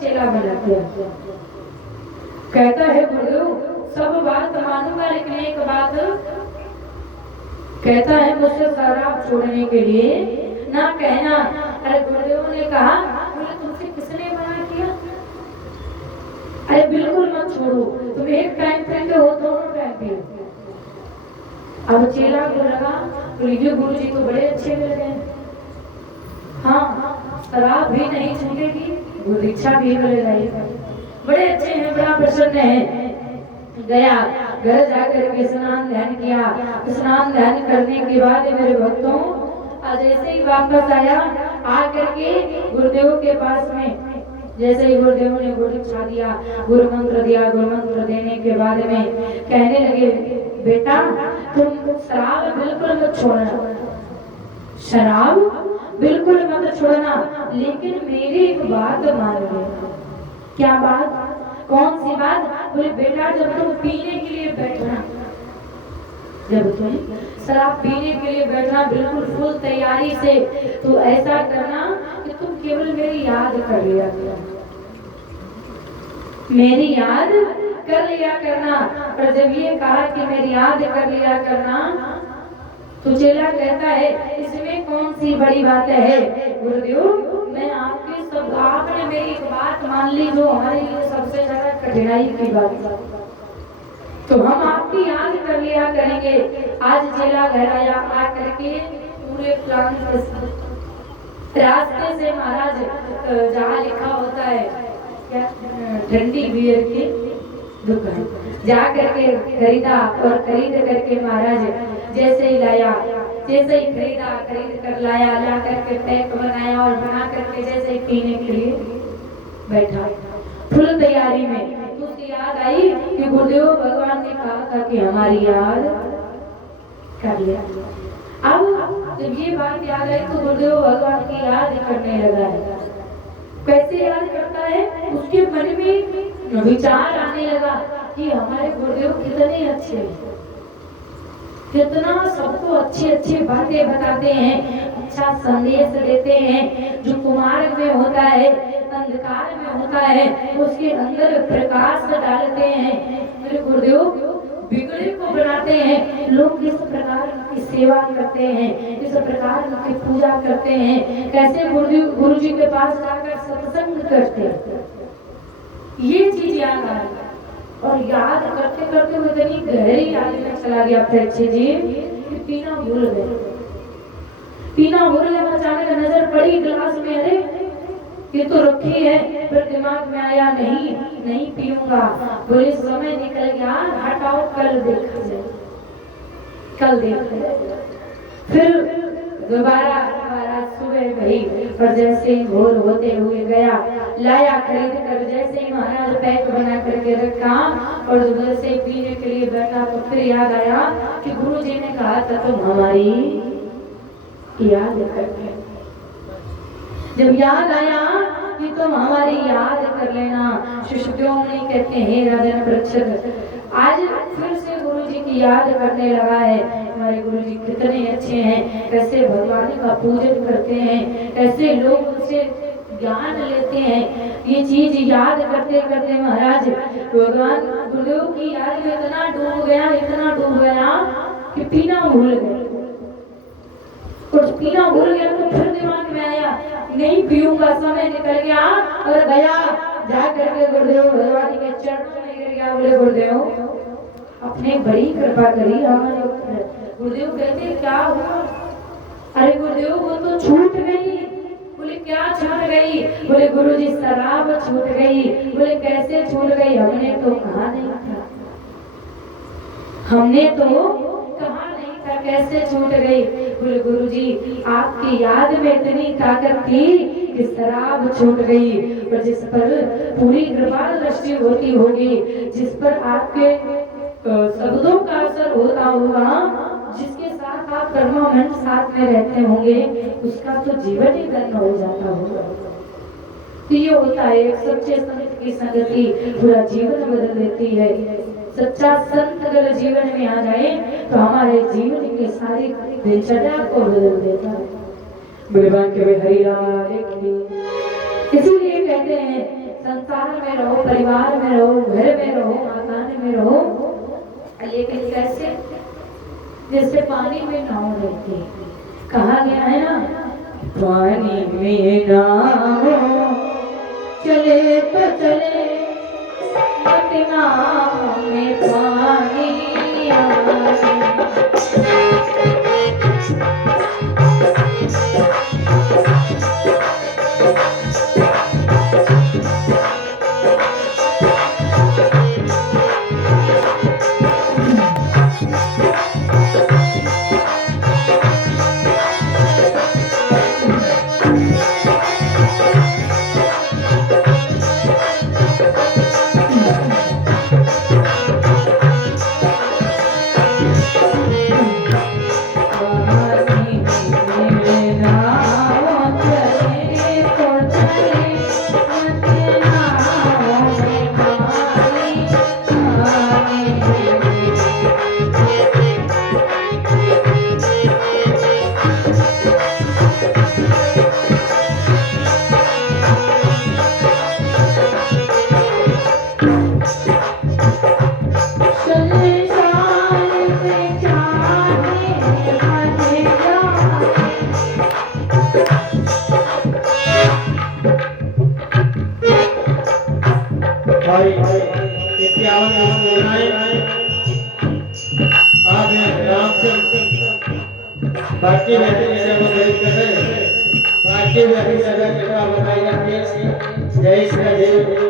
चेला बना दिया। कहता है गुरुदेव सब बात मानूंगा, लेकिन एक बात, कहता है मुझसे शराब छोड़ने के लिए ना कहना। अरे गुरुदेव ने कहा, बोले तुमसे किसने मना किया? अरे बिल्कुल मत छोड़ो, तुम एक टाइम पीते हो, दोनों टाइम पियो। अब चेला को लगा, बोले गुरु जी तो बड़े अच्छे मिल गए, हाँ शराब भी नहीं छूटेगी, दीक्षा भी मिल जाएगी, बड़े अच्छे हैं, बड़ा प्रसन्न है। गया घर जाकर के स्नान ध्यान किया। स्नान ध्यान करने के बाद मेरे भक्तों जैसे ही वापस आया, आकर के गुरुदेव के पास में जैसे ही गुरुदेव ने गुरु दीक्षा दिया, गुरु मंत्र दिया, गुरु मंत्र देने के बाद में कहने लगे, बेटा तुम शराब बिल्कुल मत छोड़ना, शराब बिल्कुल मत छोड़ना, लेकिन मेरी एक बात मान लेना। क्या बात? कौन सी बात? बोले बेटा जब तुम पीने के लिए बैठना, जब तुम शराब पीने के लिए बैठना बिल्कुल फुल तैयारी से, तो ऐसा करना कि तुम केवल मेरी याद कर लिया करना, मेरी याद कर लिया करना। और जब ये कहा कि मेरी याद कर लिया करना, तो चेला कहता है इसमें कौन सी बड़ी बात है? गुरुदेव मैं आपके सब, आपने मेरी एक बात मान ली जो हमारे लिए सबसे ज्यादा कठिनाई की बात, तो हम आपकी याद कर लिया करेंगे। आज चेला घर आया, आकर के पूरे प्लान के रास्ते से महाराज जहाँ लिखा होता है क्या, ठंडी बियर की दुकान जा करके खरीदा, और खरीद करके महाराज जैसे ही लाया, जैसे ही खरीदा, खरीद कर लाया, ला करके पैक बनाया और बना करके जैसे ही पीने के लिए बैठा फुल तैयारी में, तो उसकी याद आई कि गुरुदेव भगवान ने कहा था कि हमारी याद कर लिया। अब जब ये बात याद आई तो गुरुदेव भगवान की याद करने लगा है। कैसे याद करता है? उसके मन में विचार आने लगा कि हमारे गुरुदेव कितने अच्छे हैं, कितना सबको अच्छी अच्छी बातें बताते हैं, अच्छा संदेश देते हैं। जो कुमार्ग में होता है, अंधकार में होता है, उसके अंदर प्रकाश डालते हैं। मेरे गुरुदेव बिगड़े को बनाते हैं, लोग किस प्रकार की सेवा करते हैं, किस प्रकार की पूजा करते हैं, कैसे गुरु जी के पास जाकर सत्संग करते हैं, ये चीज याद आ रही। और याद करते करते वो इतनी गहरी याद में चला गया परीक्षित जी कि पीना भूल गए। पीना भूल गया, अचानक नजर पड़ी गिलास में, अरे ये तो रखी है, फिर दिमाग में आया नहीं नहीं पीऊंगा। बोले समय निकल गया, हटाओ कल देखा जाए, कल देखा। फिर दोबारा सुबह गई, और जैसे ही भोर होते हुए गया, लाया खरीद कर, जैसे ही महाराज पैक बना करके रखा और जैसे ही पीने के लिए बैठा, तो फिर याद आया कि गुरु जी ने कहा था तुम हमारी याद करके। जब याद आया कि तुम हमारी याद कर लेना, शिष्यों नहीं कहते हैं राजन परीक्षित, आज फिर से गुरु जी की याद करने लगा है। हमारे गुरु जी कितने अच्छे हैं, कैसे भगवान का पूजन करते हैं, कैसे लोग उनसे ज्ञान लेते हैं। ये चीज याद करते करते महाराज भगवान गुरुदेव की याद में इतना डूब गया, इतना डूब गया कि पीना भूल गया। कुछ पीना भूल गया तो फिर दिमाग में आया नहीं पीऊंगा, समय निकल गया और गया, जा करके गुरुदेव भगवान के चरणों में गिर गया। बोले गुरुदेव अपने बड़ी कृपा करी हमारे ऊपर। गुरुदेव कहते क्या हुआ? अरे गुरुदेव वो तो छूट गई। बोले क्या छूट गई? बोले गुरु जी शराब छूट गई। बोले कैसे छूट गई? हमने तो कहा नहीं था, हमने तो कहा नहीं था, कैसे छूट गई? बोले गुरु जी आपकी याद में इतनी ताकत थी कि शराब छूट गई, और जिस पर पूरी कृपा दृष्टि होती होगी, जिस पर आपके शब्दों का असर होता होगा, जिसके साथ आप परमानेंट साथ में रहते होंगे, उसका तो जीवन ही धन्य हो जाता होगा। तो ये होता है एक सच्चे संत की संगति पूरा जीवन बदल देती है। सच्चा संत अगर जीवन में आ जाए तो हमारे जीवन की सारी दिनचर्या को बदल देता है। भगवान के हरि राम। इसीलिए कहते हैं संसार में रहो, परिवार में रहो, घर में रहो, मकान में रहो, लेकिन कैसे? जैसे पानी में नाव रहती है। कहा गया है ना, पानी में नाव चले तो चले, मत नाव में पानी आए। बाकी में बाकी में अभी सदा कृपा बताई जाती है। जय श्री देव।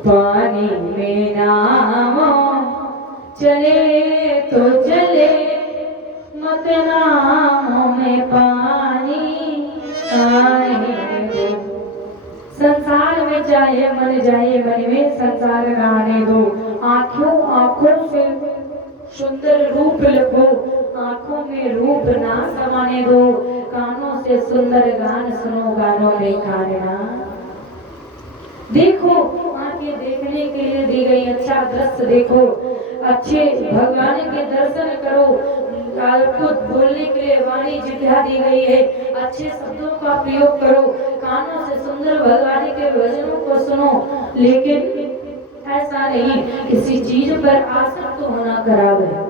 पानी में नाव चले तो चले, मत नाव में पानी आए दो। संसार में चाहे मन जाए, मन में संसार गाने दो। आंखों से सुंदर रूप लिखो, आंखों में रूप ना समाने दो। कानों से सुंदर गान सुनो, गानों में गाना देखो। आंखें देखने के लिए दी गई, अच्छा दृश्य देखो, अच्छे भगवान के दर्शन करो। खुद बोलने के लिए वाणी जित्या दी गई है, अच्छे शब्दों का प्रयोग करो। कानों से सुंदर भगवान के वचनों को सुनो, लेकिन ऐसा नहीं, किसी चीज पर आसक्त होना खराब है।